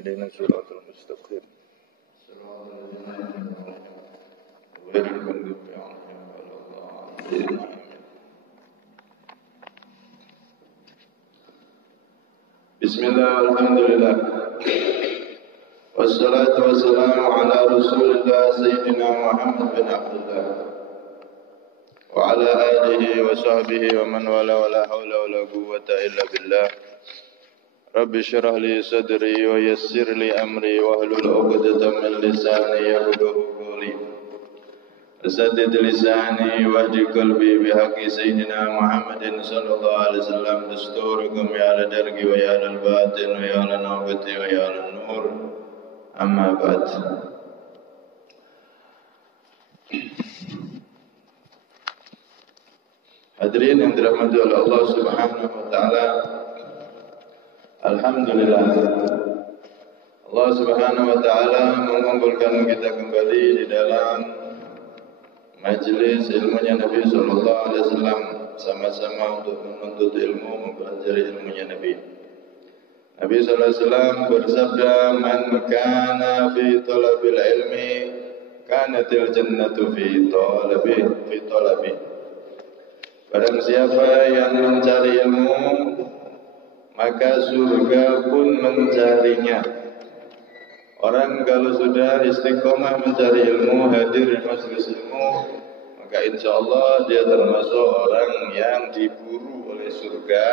اهدنا الصراط المستقيم صراط الذين أنعمت عليهم غير المغضوب عليهم ولا الضالين. بسم الله والحمد لله والصلاة والسلام على رسول الله سيدنا محمد بن عبد الله وعلى آله وصحبه ومن والاه ولا حول ولا قوة إلا بالله. رب اشرح لي صدري ويسر لي أمري واحلل عقدة من لساني يفقهوا قولي. سدد لساني واهد قلبي بحق سيدنا محمد صلى الله عليه وسلم. دستوركم يا لدرج ويا للباطن ويا للنوبة ويا للنور. أما بعد. Hadirin yang dirahmati oleh Allah Subhanahu wa taala. Alhamdulillah, Allah Subhanahu wa taala mengumpulkan kita kembali di dalam majelis ilmunya Nabi sallallahu alaihi wasallam, sama-sama untuk menuntut ilmu, mempelajari ilmunya Nabi. Nabi sallallahu alaihi wasallam bersabda, "Man kana fi talabil ilmi, kanatil jannatu fi talabi." Barang siapa yang mencari ilmu, maka surga pun mencarinya. Orang kalau sudah istiqomah mencari ilmu, hadir di majelis ilmu, maka insya Allah dia termasuk orang yang diburu oleh surga.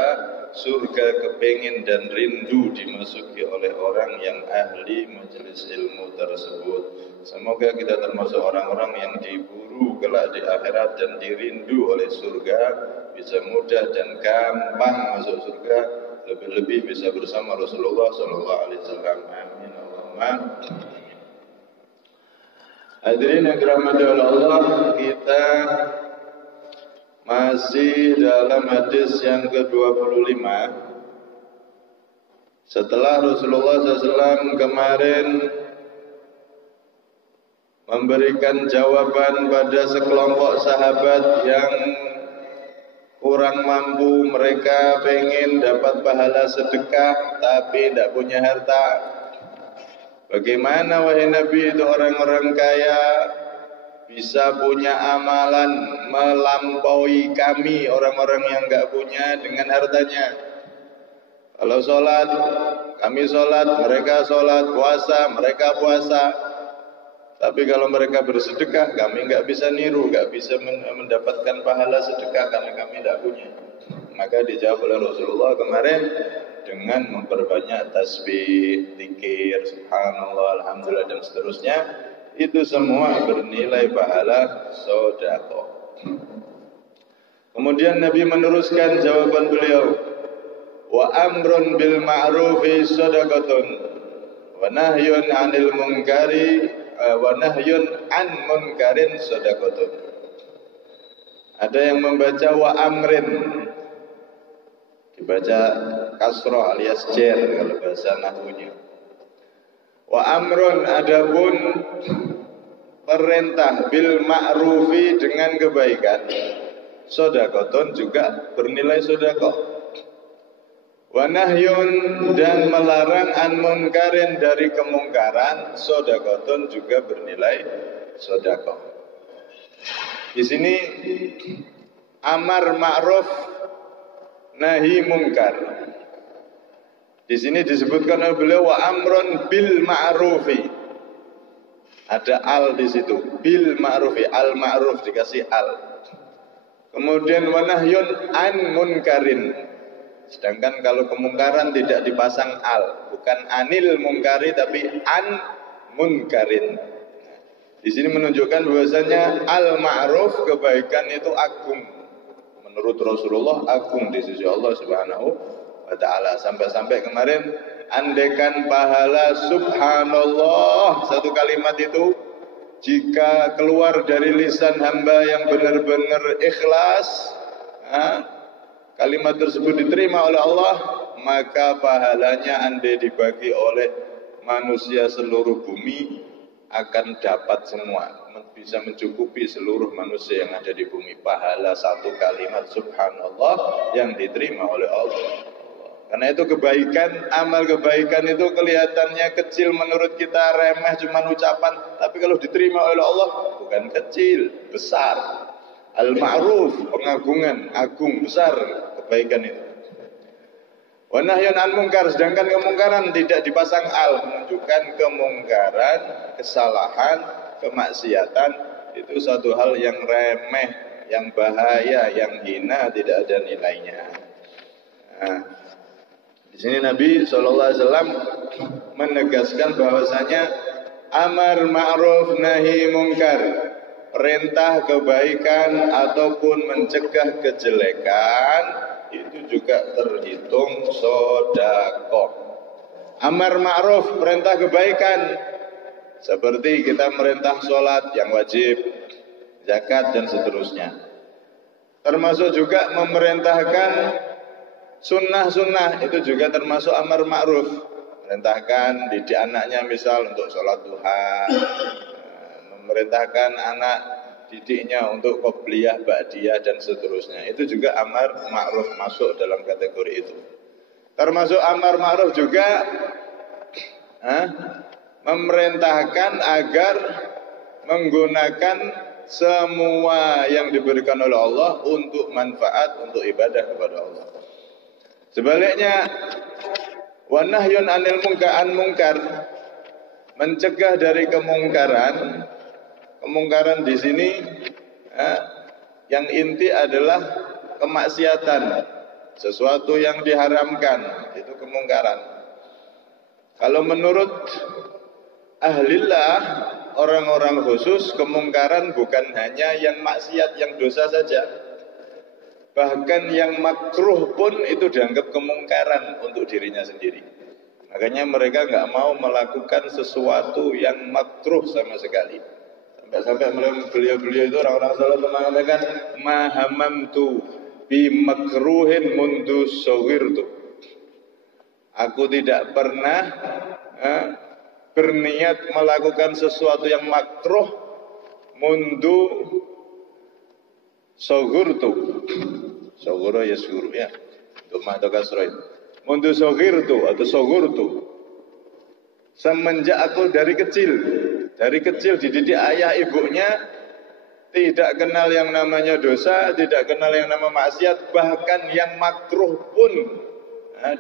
Surga kepingin dan rindu dimasuki oleh orang yang ahli majelis ilmu tersebut. Semoga kita termasuk orang-orang yang diburu kelak di akhirat dan dirindu oleh surga, bisa mudah dan gampang masuk surga, lebih-lebih bisa bersama Rasulullah sallallahu alaihi wasallam. Amin Allahumma. Hadirin yang dirahmati oleh Allah, kita masih dalam hadis yang ke-25. Setelah Rasulullah SAW kemarin memberikan jawaban pada sekelompok sahabat yang kurang mampu, mereka pengen dapat pahala sedekah tapi tidak punya harta. Bagaimana wahai Nabi, itu orang-orang kaya bisa punya amalan melampaui kami orang-orang yang enggak punya dengan hartanya. Kalau sholat, kami sholat, mereka sholat, puasa, mereka puasa. Tapi kalau mereka bersedekah, kami enggak bisa niru, enggak bisa mendapatkan pahala sedekah karena kami tidak punya. Maka dijawab oleh Rasulullah kemarin dengan memperbanyak tasbih, zikir, subhanallah, alhamdulillah dan seterusnya. Itu semua bernilai pahala sedekah. Kemudian Nabi meneruskan jawaban beliau, wa amrun bil ma'rufi shadaqatun wa nahyun 'anil munkari wa nahyun 'an munkarin shadaqatun. Ada yang membaca wa amrin, dibaca kasrah alias jer kalau bahasa nahwunya. Wa amrun, adapun perintah bil ma'rufi dengan kebaikan, sedekahun juga bernilai sedekah. Wa nahyun, dan melarang an munkarin dari kemungkaran, sedekahun juga bernilai sedekah. Di sini amar ma'ruf, nahi mungkar. Di sini disebutkan oleh beliau wa amrun bil ma'rufi. Ada al di situ. Bil ma'rufi, al ma'ruf dikasih al. Kemudian wa nahyun an munkarin. Sedangkan kalau kemungkaran tidak dipasang al, bukan anil mungkari tapi an munkarin. Di sini menunjukkan bahwasanya al ma'ruf, kebaikan itu agung. Menurut Rasulullah agung di sisi Allah Subhanahu wa ta'ala. Sampai-sampai kemarin andaikan pahala subhanallah satu kalimat itu jika keluar dari lisan hamba yang benar-benar ikhlas, kalimat tersebut diterima oleh Allah, maka pahalanya andai dibagi oleh manusia seluruh bumi akan dapat semua, bisa mencukupi seluruh manusia yang ada di bumi. Pahala satu kalimat subhanallah yang diterima oleh Allah. Karena itu kebaikan, amal kebaikan itu kelihatannya kecil menurut kita, remeh, cuma ucapan. Tapi kalau diterima oleh Allah, bukan kecil, besar. Al-ma'ruf, pengagungan, agung, besar kebaikan itu. Wa nahyun an munkar, sedangkan kemungkaran tidak dipasang al, menunjukkan kemungkaran, kesalahan, kemaksiatan itu satu hal yang remeh, yang bahaya, yang hina, tidak ada nilainya. Nah, di sini Nabi SAW menegaskan bahwasanya amar ma'ruf nahi mungkar, perintah kebaikan ataupun mencegah kejelekan itu juga terhitung sedekah. Amar ma'ruf, perintah kebaikan, seperti kita merintah sholat yang wajib, zakat dan seterusnya. Termasuk juga memerintahkan sunnah-sunnah, itu juga termasuk amar ma'ruf. Merintahkan didik anaknya misal untuk sholat duha, memerintahkan anak didiknya untuk qobliyah, ba'diyah dan seterusnya. Itu juga amar ma'ruf, masuk dalam kategori itu. Termasuk amar ma'ruf juga memerintahkan agar menggunakan semua yang diberikan oleh Allah untuk manfaat, untuk ibadah kepada Allah. Sebaliknya, wa nahyun anil munkar, mencegah dari kemungkaran. Kemungkaran di sini yang inti adalah kemaksiatan, sesuatu yang diharamkan, itu kemungkaran. Kalau menurut ahlillah, orang-orang khusus, kemungkaran bukan hanya yang maksiat, yang dosa saja. Bahkan yang makruh pun itu dianggap kemungkaran untuk dirinya sendiri. Makanya mereka nggak mau melakukan sesuatu yang makruh sama sekali. Sampai beliau-beliau itu orang-orang salaf mengatakan mahamamtu bi makruhin mundu sawirtu. Aku tidak pernah berniat melakukan sesuatu yang makruh mundu sawirtu. Sawura ya suru ya. Dhamma atau kasroin. Mundu sawirtu atau sawirtu. Semenjak aku dari kecil dididik ayah ibunya, tidak kenal yang namanya dosa, tidak kenal yang nama maksiat, bahkan yang makruh pun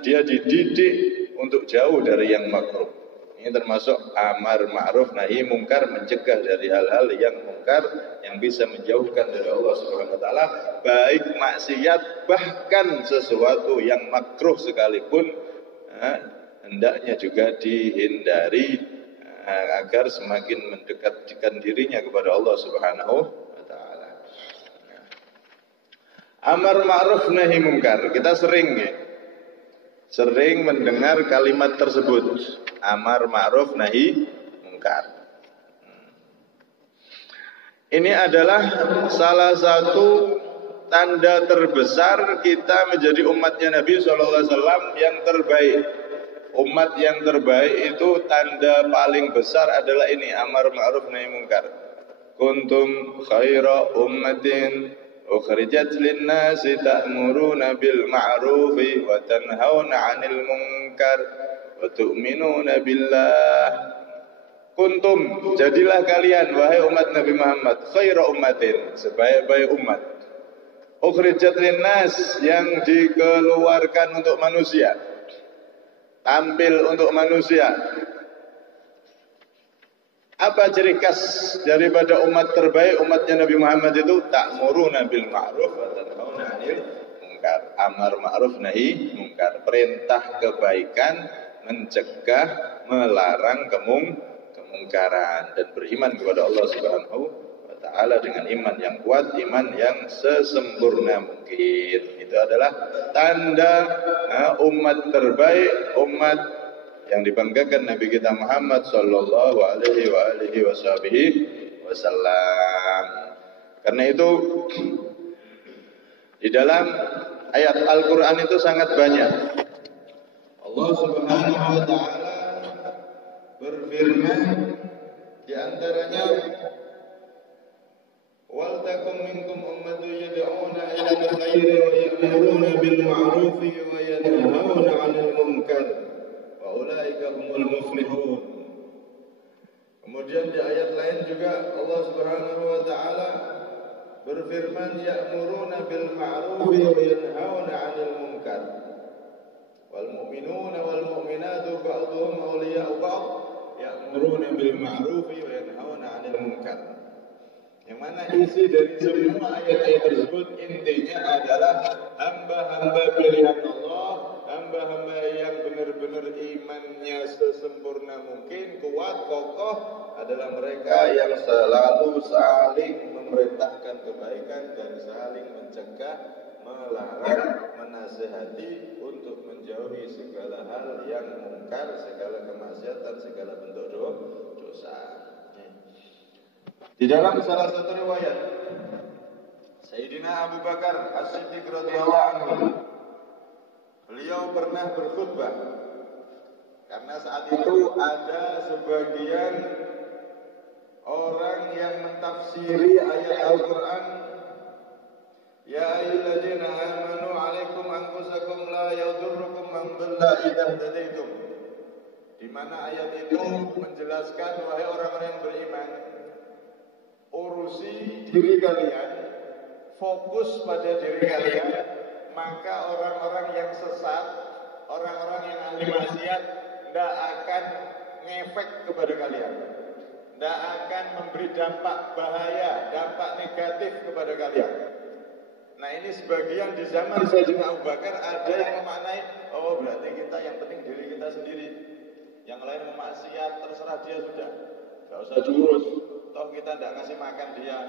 dia dididik untuk jauh dari yang makruh. Ini termasuk amar ma'ruf nahi mungkar, mencegah dari hal-hal yang mungkar yang bisa menjauhkan dari Allah Subhanahu wa taala, baik maksiat bahkan sesuatu yang makruh sekalipun hendaknya juga dihindari agar semakin mendekatkan dirinya kepada Allah Subhanahu wa taala. Amar ma'ruf nahi mungkar. Kita sering mendengar kalimat tersebut. Amar ma'ruf nahi mungkar. Ini adalah salah satu tanda terbesar kita menjadi umatnya Nabi SAW yang terbaik. Umat yang terbaik itu tanda paling besar adalah ini, amar ma'ruf nahi mungkar. Kuntum khaira ummatin ukhrijat lin-nasi ta'muruna bil ma'rufi wa tanhauna 'anil munkar wa tu'minuna billah. Kuntum, jadilah kalian wahai umat Nabi Muhammad khaira ummatin, sebaik-baik umat. Ukhrijat lin-nas, yang dikeluarkan untuk manusia, tampil untuk manusia. Apa ciri khas daripada umat terbaik, umatnya Nabi Muhammad itu? Ta'muruna bil ma'ruf wa tanhauna 'anil munkar. Amar ma'ruf nahi mungkar, perintah kebaikan, mencegah, melarang kemungkaran, dan beriman kepada Allah Subhanahu wa taala dengan iman yang kuat, iman yang sesempurna mungkin. Itu adalah tanda umat terbaik, umat yang dibanggakan Nabi kita Muhammad sallallahu alaihi wasallam. Karena itu di dalam ayat Al-Qur'an itu sangat banyak Allah Subhanahu wa taala berfirman, di antaranya wal takum minkum ummatun yad'una ila al-khairi wa ya'muruna bil ma'rufi wa وينهون عن المنكر وأولئك هم المفلحون. Kemudian di ayat lain juga Allah Subhanahu wa taala berfirman, ya'muruna bil ma'rufi wa yanhauna 'anil munkar wal mu'minuna wal mu'minatu ba'dhuhum awliya'u ba'd ya'muruna bil ma'rufi wa yanhauna 'anil munkar. Yang mana isi dari semua ayat-ayat tersebut intinya adalah hamba-hamba pilihan Allah, hamba-hamba yang benar-benar imannya sesempurna mungkin, kuat, kokoh, adalah mereka yang selalu saling memerintahkan kebaikan dan saling mencegah, melarang, menasihati untuk menjauhi segala hal yang mungkar, segala kemaksiatan, segala bentuk dosa. Di dalam salah satu riwayat, Sayyidina Abu Bakar As-Siddiq radhiyallahu anhu, beliau pernah berkhutbah karena saat itu ada sebagian orang yang mentafsiri ayat Al-Quran, ya ayyuhalladzina amanu alaikum anfusakum la yadurrukum man dhalla idza hadaitum, di mana ayat itu menjelaskan, wahai orang-orang yang beriman, urusi diri kalian, fokus pada diri kalian, maka orang-orang yang sesat, orang-orang yang ahli maksiat tidak akan ngefek kepada kalian, tidak akan memberi dampak bahaya, dampak negatif kepada kalian. Nah, ini sebagian di zaman Sayyidina Abu Bakar ada yang memaknai, oh berarti kita yang penting diri kita sendiri, yang lain memaksiat terserah dia sudah, nggak usah diurus. Toh kita tidak ngasih makan dia,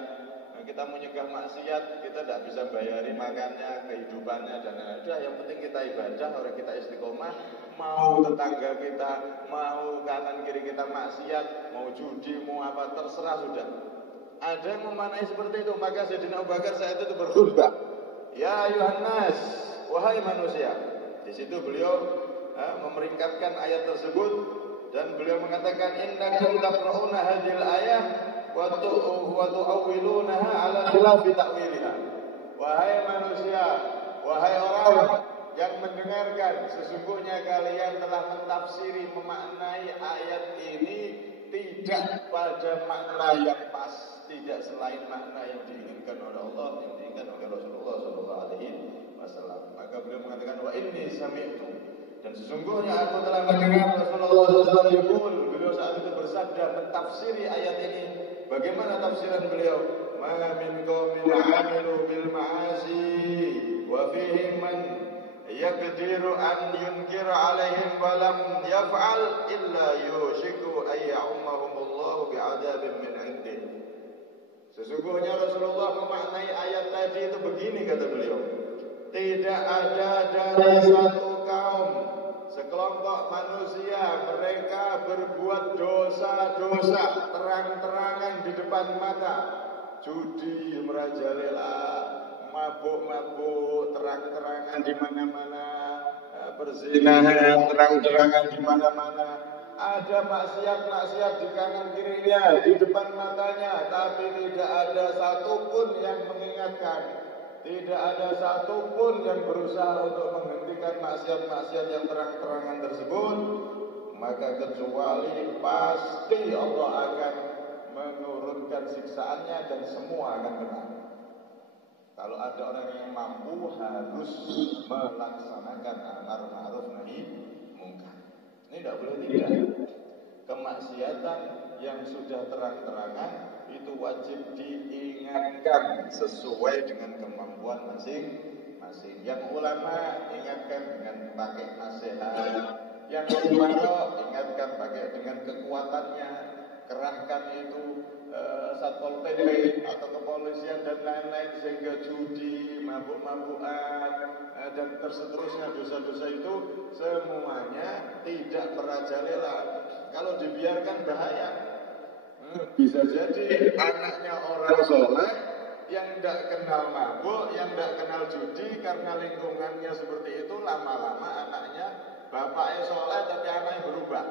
kita menyegah maksiat, kita tidak bisa bayari makannya, kehidupannya, dan lain-lain. Yang penting kita ibadah, orang kita istiqomah, mau tetangga kita, mau kanan kiri kita maksiat, mau judi, mau apa, terserah sudah. Ada yang memaknai seperti itu, maka Sayyidina Abu Bakar saat itu berkhutbah, ya ayuhan nas, wahai manusia. Di situ beliau memeringkatkan ayat tersebut dan beliau mengatakan, innakum taqra'una hadhil ayah wa tu'awwilunaha ala khilafi ta'wiliha. Wahai manusia, wahai orang yang mendengarkan, sesungguhnya kalian telah mentafsiri, memaknai ayat ini tidak pada makna yang pas, tidak selain makna yang diinginkan oleh Allah, yang diinginkan oleh Rasulullah SAW. Maka beliau mengatakan, wa inni sami'tu, dan sesungguhnya aku telah mendengar Rasulullah SAW. Beliau saat itu bersabda mentafsiri ayat ini. Bagaimana tafsiran beliau? Ma min qaumin 'amilu bil ma'asi wa fihim man yaqdiru an yunkira 'alaihim wa lam yaf'al illa yushiku ay ya'ummahumullahu bi'adzabin min 'indih. Sesungguhnya Rasulullah memaknai ayat tadi itu begini, kata beliau. Tidak ada dari satu kaum, sekelompok manusia, mereka berbuat dosa-dosa terang-terangan di depan mata, judi merajalela, mabuk-mabuk terang-terangan di mana-mana, perzinahan terang-terangan di mana-mana, ada maksiat-maksiat di kanan kirinya, di depan matanya, tapi tidak ada satupun yang mengingatkan. Tidak ada satupun yang berusaha untuk menghentikan maksiat-maksiat yang terang-terangan tersebut, maka kecuali pasti Allah akan menurunkan siksaannya dan semua akan kena. Kalau ada orang yang mampu harus melaksanakan amar ma'ruf nahi munkar. Ini tidak boleh tidak. Kemaksiatan yang sudah terang-terangan itu wajib diingatkan sesuai dengan kemampuan masing-masing. Yang ulama ingatkan dengan pakai nasihat, yang ulama ingatkan pakai dengan kekuatannya, kerahkan itu Satpol PP atau kepolisian dan lain-lain, sehingga judi, mabuk-mabukan dan seterusnya dosa-dosa itu semuanya tidak merajalela. Kalau dibiarkan bahaya. Bisa jadi anaknya orang soleh yang tidak kenal mabuk, yang tidak kenal judi, karena lingkungannya seperti itu, lama-lama anaknya bapaknya soleh tapi anaknya berubah.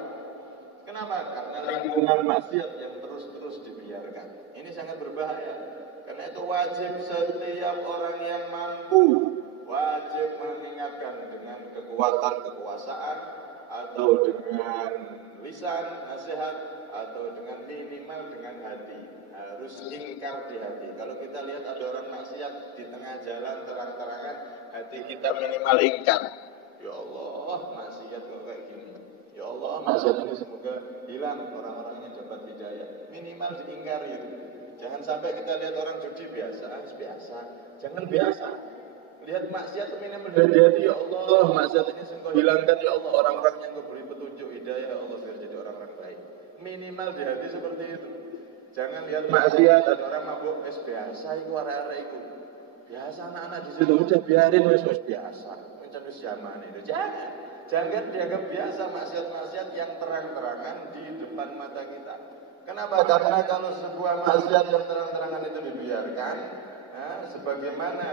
Kenapa? Karena lingkungan maksiat yang terus-terus dibiarkan. Ini sangat berbahaya. Karena itu wajib setiap orang yang mampu wajib mengingatkan dengan kekuatan kekuasaan atau dengan lisan nasihat atau dengan minimal dengan hati. Harus ingkar di hati. Kalau kita lihat ada orang maksiat di tengah jalan terang-terangan, hati kita minimal ingkar. Ya Allah, maksiat kok kayak gini. Ya Allah, maksiat ini semoga hilang, orang-orangnya dapat hidayah. Minimal diingkar itu. Jangan sampai kita lihat orang judi biasa. Jangan biasa. Lihat maksiat minimal dari hati. Ya Allah, maksiat ini semoga hilangkan. Ya Allah, orang-orang yang kau beri petunjuk hidayah. Ya Allah, biar jadi orang-orang baik. Minimal di hati seperti itu. Jangan lihat maksiat dan orang mabuk biasa itu arah-arah itu. Biasa anak-anak di situ udah biarin wes biasa. Mencari siaman itu. Jangan dianggap biasa maksiat-maksiat yang terang-terangan di depan mata kita. Kenapa? Karena kalau sebuah maksiat yang terang-terangan itu dibiarkan, sebagaimana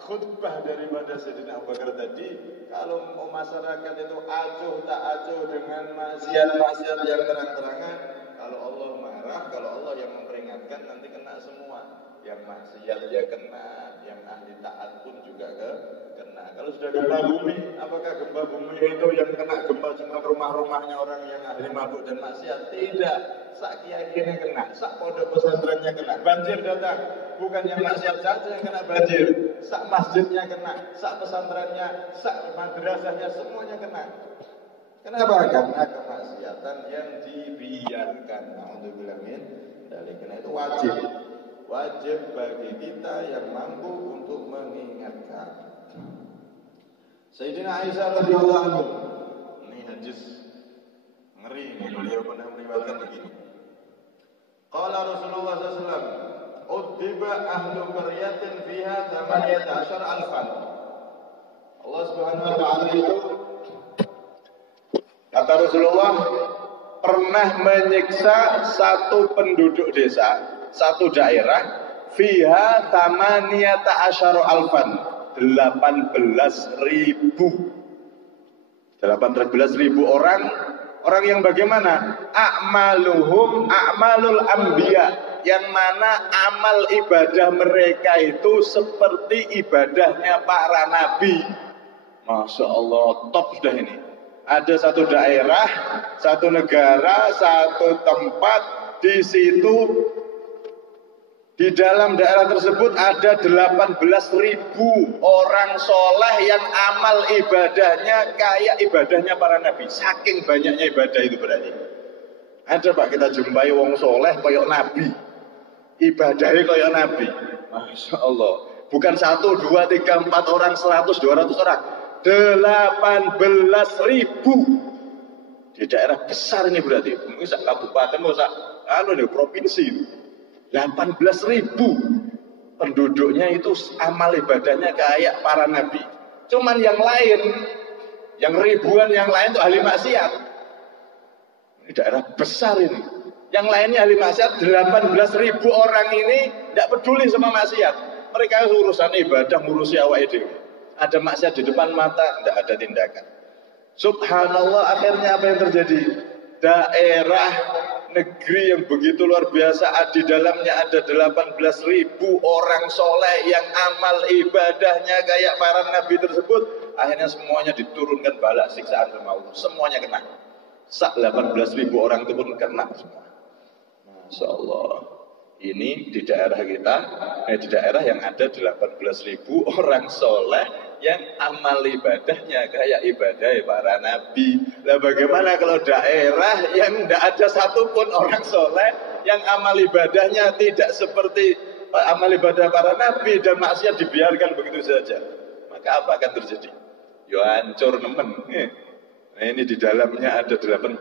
khutbah daripada Sayyidina Abu Bakar tadi, kalau masyarakat itu acuh tak acuh dengan maksiat-maksiat yang terang-terangan, kalau Allah marah, kalau Allah yang memperingatkan, nanti kena semua. Yang maksiat ya kena, yang ahli taat pun juga kena. Kalau sudah gempa bumi, apakah gempa bumi itu yang kena gempa cuma rumah-rumahnya orang yang ahli mabuk dan maksiat? Tidak. Sak kiai-kiainya kena, sak pondok pesantrennya kena. Banjir datang, bukan yang maksiat saja yang kena banjir. Sak masjidnya kena, sak pesantrennya, sak madrasahnya, semuanya kena. Kenapa? Karena kemaksiatan yang dibiarkan. Alhamdulillah dari karena itu wajib bagi kita yang mampu untuk mengingatkan. Sayyidina Aisyah radhiyallahu anha, ini hadis ngeri, beliau pernah meriwayatkan begini. Qala Rasulullah SAW, "Udiba ahlu qaryatin fiha 18,000." Allah Subhanahu wa taala itu, kata Rasulullah, pernah menyiksa satu penduduk desa, satu daerah, fiha 18,000, 18.000 orang yang bagaimana? A'malul anbiya, yang mana amal ibadah mereka itu seperti ibadahnya para nabi. Masya Allah, top sudah ini. Ada satu daerah, satu negara, satu tempat, di situ di dalam daerah tersebut ada 18.000 orang soleh yang amal ibadahnya kayak ibadahnya para nabi. Saking banyaknya ibadah itu berarti. Ada Pak, kita jumpai wong soleh kayak nabi, ibadahnya kayak nabi. Masya Allah. Bukan 1, 2, 3, 4 orang, 100, 200 orang, 18.000 di daerah besar ini berarti. Mungkin sak kabupaten, sak provinsi. 18.000 penduduknya itu amal ibadahnya kayak para nabi. Cuman yang lain, yang ribuan yang lain itu ahli maksiat. Ini daerah besar ini. Yang lainnya ahli maksiat, 18.000 orang ini tidak peduli sama maksiat. Mereka urusan ibadah, ngurusi awake dhewe. Ada maksiat di depan mata, tidak ada tindakan. Subhanallah, akhirnya apa yang terjadi? Daerah negeri yang begitu luar biasa, di dalamnya ada 18.000 orang soleh yang amal ibadahnya kayak para nabi tersebut. Akhirnya semuanya diturunkan bala siksaan sama Allah. Semuanya kena. 18.000 orang itu pun kena semua. Masya Allah. Ini di daerah kita, di daerah yang ada 18.000 orang soleh yang amal ibadahnya kayak ibadah para nabi. Nah, bagaimana kalau daerah yang tidak ada satupun orang soleh yang amal ibadahnya tidak seperti amal ibadah para nabi dan maksiat dibiarkan begitu saja? Maka apa akan terjadi? Yo hancur nemen. Nah, ini di dalamnya ada 18.000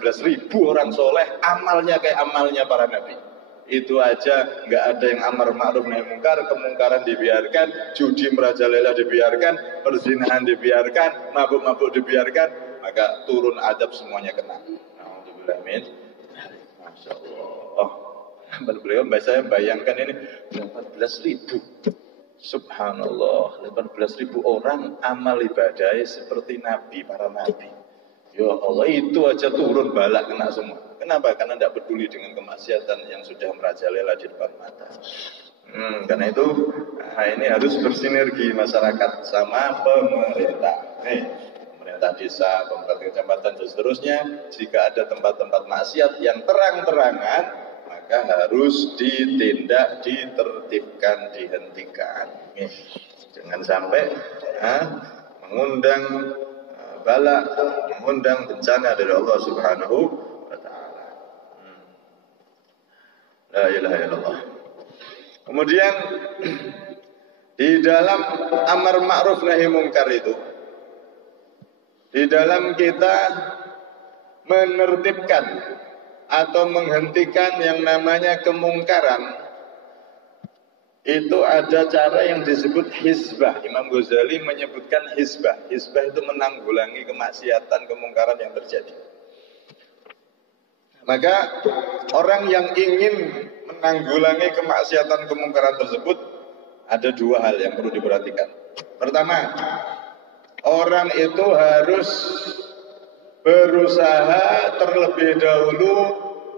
orang soleh, amalnya kayak amalnya para nabi. Itu aja nggak ada yang amar ma'ruf nahi mungkar, kemungkaran dibiarkan, judi merajalela dibiarkan, perzinahan dibiarkan, mabuk-mabuk dibiarkan, maka turun adab semuanya kena. Alhamdulillah, amin. Masya Allah. Beliau saya bayangkan ini 18.000. Subhanallah, 18.000 orang amal ibadahnya seperti nabi, para nabi. Ya Allah, itu aja turun balak kena semua. Kenapa? Karena tidak peduli dengan kemaksiatan yang sudah merajalela di depan mata. Karena itu Nah, ini harus bersinergi masyarakat sama pemerintah. Pemerintah desa, pemerintah kecamatan dan seterusnya. Jika ada tempat-tempat maksiat yang terang-terangan, maka harus ditindak, ditertibkan, dihentikan. Jangan sampai mengundang bala, mengundang bencana dari Allah Subhanahu wa taala. La ilaha illallah. Kemudian di dalam amar ma'ruf nahi mungkar itu, di dalam kita menertibkan atau menghentikan yang namanya kemungkaran, itu ada cara yang disebut hizbah. Imam Ghazali menyebutkan hizbah. Hizbah itu menanggulangi kemaksiatan, kemungkaran yang terjadi. Maka orang yang ingin menanggulangi kemaksiatan, kemungkaran tersebut, ada dua hal yang perlu diperhatikan. Pertama, orang itu harus berusaha terlebih dahulu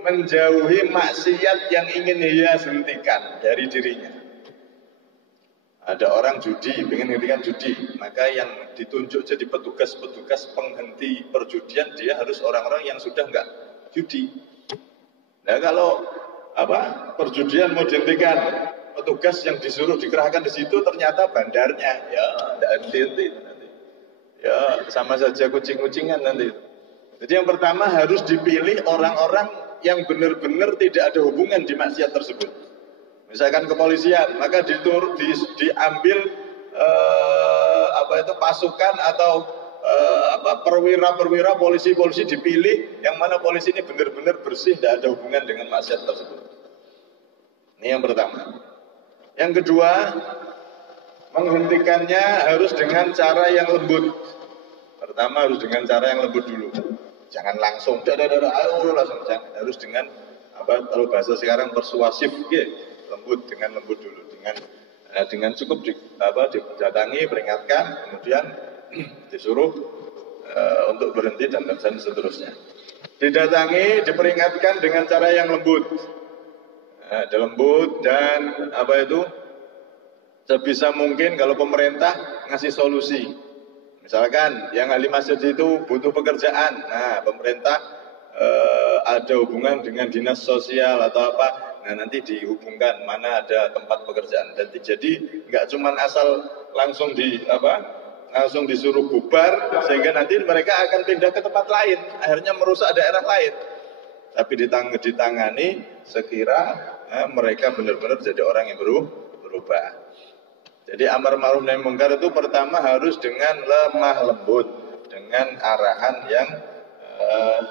menjauhi maksiat yang ingin ia hentikan dari dirinya. Ada orang judi, ingin menghentikan judi, maka yang ditunjuk jadi petugas-petugas penghenti perjudian, dia harus orang-orang yang sudah enggak judi. Nah, kalau perjudian mau dihentikan, petugas yang disuruh dikerahkan di situ ternyata bandarnya, ya enggak henti nanti. Ya sama saja kucing-kucingan nanti. Jadi yang pertama harus dipilih orang-orang yang benar-benar tidak ada hubungan di maksiat tersebut. Misalkan kepolisian, maka diambil pasukan atau perwira-perwira polisi-polisi dipilih yang mana polisi ini benar-benar bersih, tidak ada hubungan dengan maksiat tersebut. Ini yang pertama. Yang kedua, menghentikannya harus dengan cara yang lembut. Pertama harus dengan cara yang lembut dulu. Jangan langsung, ayo langsung. Jangan. Harus dengan kalau bahasa sekarang persuasif, lembut, dengan lembut dulu, dengan cukup didatangi, peringatkan, kemudian disuruh untuk berhenti dan seterusnya. Didatangi, diperingatkan dengan cara yang lembut, lembut dan sebisa mungkin kalau pemerintah ngasih solusi. Misalkan yang ahli masjid itu butuh pekerjaan, nah pemerintah ada hubungan dengan dinas sosial atau apa. Nah, nanti dihubungkan mana ada tempat pekerjaan. Dan jadi nggak cuma asal langsung langsung disuruh bubar sehingga nanti mereka akan pindah ke tempat lain, akhirnya merusak daerah lain. Tapi ditangani sekira mereka benar-benar jadi orang yang berubah. Jadi amar ma'ruf nahi mungkar itu pertama harus dengan lemah lembut, dengan arahan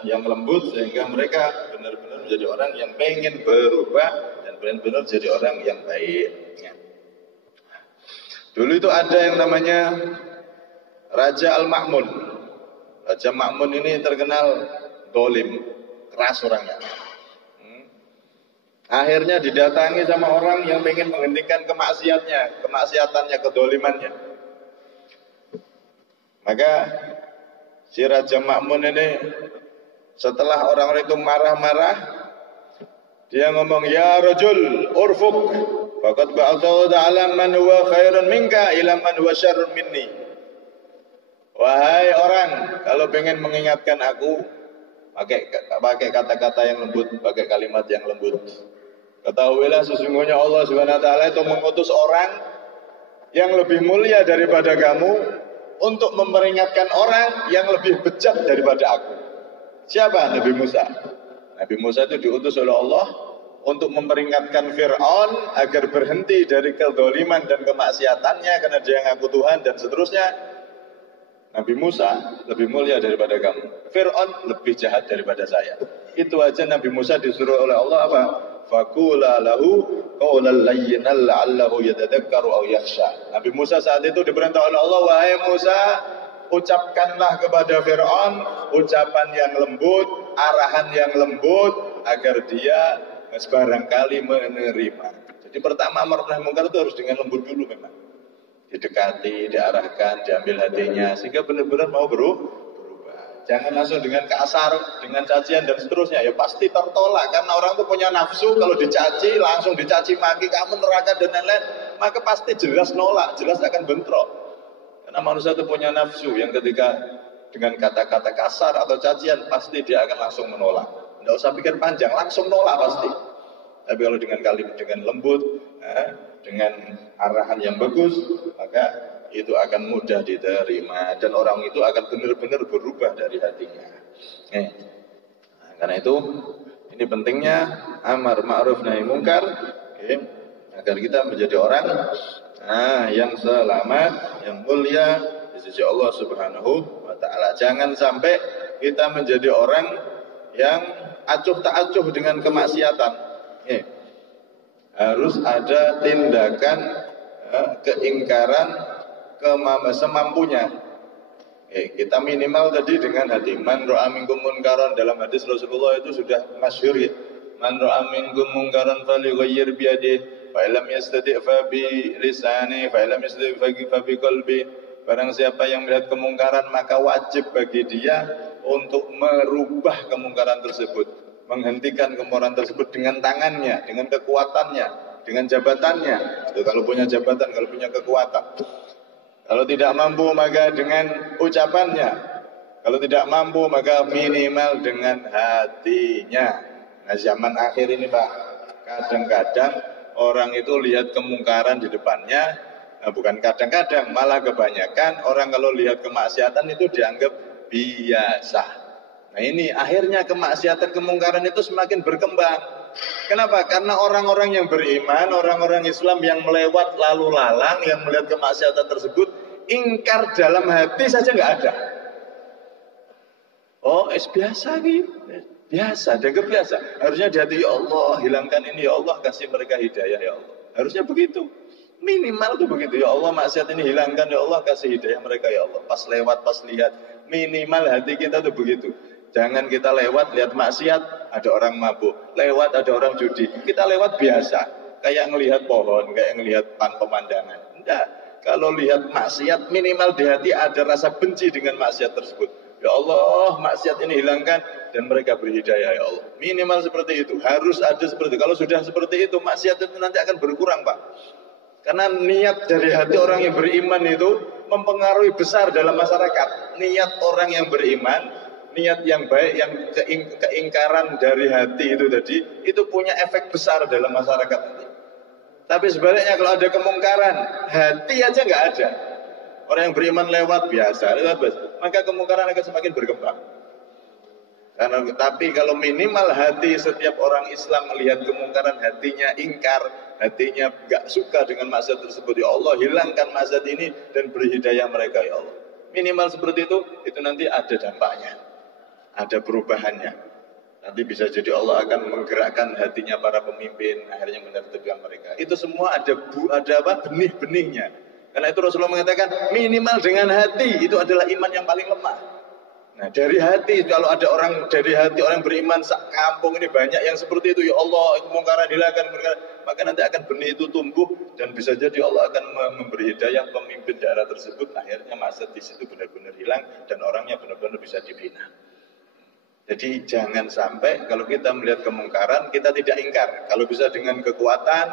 yang lembut sehingga mereka benar-benar menjadi orang yang pengen berubah dan benar-benar jadi orang yang baik. Dulu itu ada yang namanya Raja Al-Ma'mun. Raja Ma'mun ini terkenal dolim, keras orangnya. Akhirnya didatangi sama orang yang pengen menghentikan kemaksiatannya, kedolimannya. Maka si Raja Ma'mun ini setelah orang-orang itu marah-marah, dia ngomong, ya rajul urfuk faqad ba'athu ta'ala man huwa khairun minka ila man huwa syarrun minni. Wahai orang, kalau pengen mengingatkan aku, pakai kata-kata yang lembut, pakai kalimat yang lembut. Ketahuilah sesungguhnya Allah Subhanahu wa taala itu mengutus orang yang lebih mulia daripada kamu untuk memperingatkan orang yang lebih bejat daripada aku. Siapa? Nabi Musa. Nabi Musa itu diutus oleh Allah untuk memperingatkan Fir'aun agar berhenti dari kedoliman dan kemaksiatannya karena dia ngaku Tuhan dan seterusnya. Nabi Musa lebih mulia daripada kamu. Fir'aun lebih jahat daripada saya. Itu aja Nabi Musa disuruh oleh Allah apa? Faqula lahu qawlan layyinan la'allahu yatadhakkaru aw yakhsha. Nabi Musa saat itu diperintah oleh Allah, wahai Musa, ucapkanlah kepada Fir'aun ucapan yang lembut, arahan yang lembut agar dia barangkali menerima. Jadi pertama amar nahi mungkar itu harus dengan lembut dulu memang. Didekati, diarahkan, diambil hatinya sehingga benar-benar mau berubah. Jangan langsung dengan kasar, dengan cacian dan seterusnya. Ya pasti tertolak karena orang itu punya nafsu, kalau dicaci langsung dicaci maki, kamu neraka dan lain-lain. maka pasti jelas nolak, jelas akan bentrok. Karena manusia itu punya nafsu yang ketika dengan kata-kata kasar atau cacian pasti dia akan langsung menolak. Tidak usah pikir panjang, langsung nolak pasti. Tapi kalau dengan kalimat dengan lembut, dengan arahan yang bagus, maka itu akan mudah diterima dan orang itu akan benar-benar berubah dari hatinya. Karena itu ini pentingnya amar ma'ruf nahi mungkar, agar kita menjadi orang yang selamat, yang mulia di sisi Allah Subhanahu wa taala. Jangan sampai kita menjadi orang yang acuh tak acuh dengan kemaksiatan. Harus ada tindakan keingkaran semampunya. Kita minimal tadi dengan hati. Man ra'a minkum munkaran, dalam hadis Rasulullah itu sudah masyhur ya. Man ra'a minkum munkaran falyughayyir bi yadihi, fa illam yastati' fa bi lisanihi, fa illam yastati' fa bi qalbi. Barang siapa yang melihat kemungkaran maka wajib bagi dia untuk merubah kemungkaran tersebut, menghentikan kemungkaran tersebut dengan tangannya, dengan kekuatannya, dengan jabatannya. Itu kalau punya jabatan, kalau punya kekuatan. Kalau tidak mampu maka dengan ucapannya. Kalau tidak mampu maka minimal dengan hatinya. Nah, zaman akhir ini Pak, kadang-kadang orang itu lihat kemungkaran di depannya. Bukan kadang-kadang, malah kebanyakan orang kalau lihat kemaksiatan itu dianggap biasa. Nah ini akhirnya kemaksiatan kemungkaran itu semakin berkembang. Kenapa? Karena orang-orang yang beriman, orang-orang Islam yang melewat lalu lalang, yang melihat kemaksiatan tersebut, ingkar dalam hati saja nggak ada. Oh, biasa gitu. Biasa, dianggap biasa. Harusnya di hati, ya Allah, hilangkan ini, ya Allah, kasih mereka hidayah, ya Allah. Harusnya begitu. Minimal itu begitu, ya Allah, maksiat ini hilangkan, ya Allah, kasih hidayah mereka, ya Allah. Pas lewat, pas lihat, minimal hati kita tuh begitu. Jangan kita lewat, lihat maksiat, ada orang mabuk. Lewat, ada orang judi. Kita lewat biasa, kayak ngelihat pohon, kayak ngelihat pemandangan. Enggak, kalau lihat maksiat, minimal di hati ada rasa benci dengan maksiat tersebut. Ya Allah, maksiat ini hilangkan dan mereka berhidayah, ya Allah. Minimal seperti itu, harus ada seperti itu. Kalau sudah seperti itu, maksiat itu nanti akan berkurang, Pak. Karena niat dari hati orang yang beriman itu mempengaruhi besar dalam masyarakat. Niat orang yang beriman, niat yang baik, yang keingkaran dari hati itu tadi, itu punya efek besar dalam masyarakat nanti. Tapi sebaliknya kalau ada kemungkaran, hati aja nggak ada. Orang yang beriman lewat biasa, maka kemungkaran akan semakin berkembang. Tapi kalau minimal hati setiap orang Islam melihat kemungkaran, hatinya ingkar, hatinya gak suka dengan maksiat tersebut, ya Allah hilangkan maksiat ini dan beri hidayah mereka, ya Allah. Minimal seperti itu nanti ada dampaknya, ada perubahannya. Nanti bisa jadi Allah akan menggerakkan hatinya para pemimpin, akhirnya menertibkan mereka. Itu semua ada benih-benihnya. Karena itu Rasulullah mengatakan minimal dengan hati itu adalah iman yang paling lemah. Nah dari hati, kalau ada orang dari hati orang beriman sak kampung ini banyak yang seperti itu, ya Allah kemungkaran hilangkan, maka nanti akan benih itu tumbuh dan bisa jadi Allah akan memberi hidayah pemimpin daerah tersebut, akhirnya maksiat di situ benar-benar hilang dan orangnya benar-benar bisa dibina. Jadi jangan sampai kalau kita melihat kemungkaran kita tidak ingkar. Kalau bisa dengan kekuatan,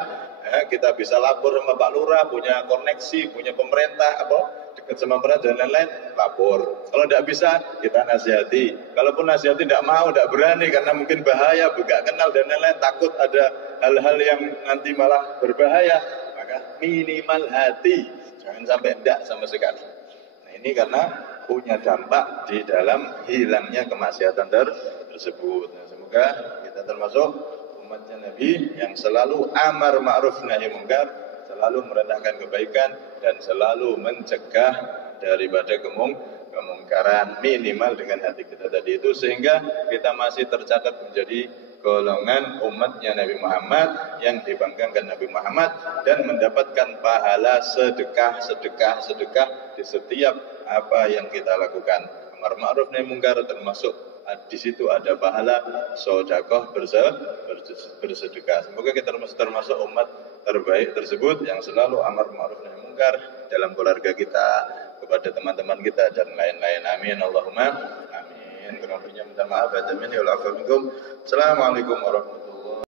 kita bisa lapor sama Pak Lurah, punya koneksi, punya pemerintah, dekat sama pemerintah dan lain-lain, lapor. Kalau tidak bisa, kita nasihati. Kalaupun nasihati tidak mau, tidak berani karena mungkin bahaya, gak kenal dan lain-lain, takut ada hal-hal yang nanti malah berbahaya, maka minimal hati, jangan sampai tidak sama sekali. Nah ini karena punya dampak di dalam hilangnya kemaksiatan tersebut. Nah, semoga kita termasuk umatnya Nabi yang selalu amar ma'ruf nahi mungkar, selalu merendahkan kebaikan dan selalu mencegah daripada kemungkaran, minimal dengan hati kita tadi itu, sehingga kita masih tercatat menjadi golongan umatnya Nabi Muhammad yang dibanggakan Nabi Muhammad dan mendapatkan pahala sedekah di setiap apa yang kita lakukan. Amar ma'ruf nahi mungkar termasuk di situ ada pahala sedekah bersedekah. Semoga kita termasuk umat terbaik tersebut yang selalu amar ma'ruf nahi mungkar dalam keluarga kita, kepada teman-teman kita dan lain-lain. Amin Allahumma amin. Kurang lebihnya minta maaf. Assalamualaikum warahmatullahi wabarakatuh.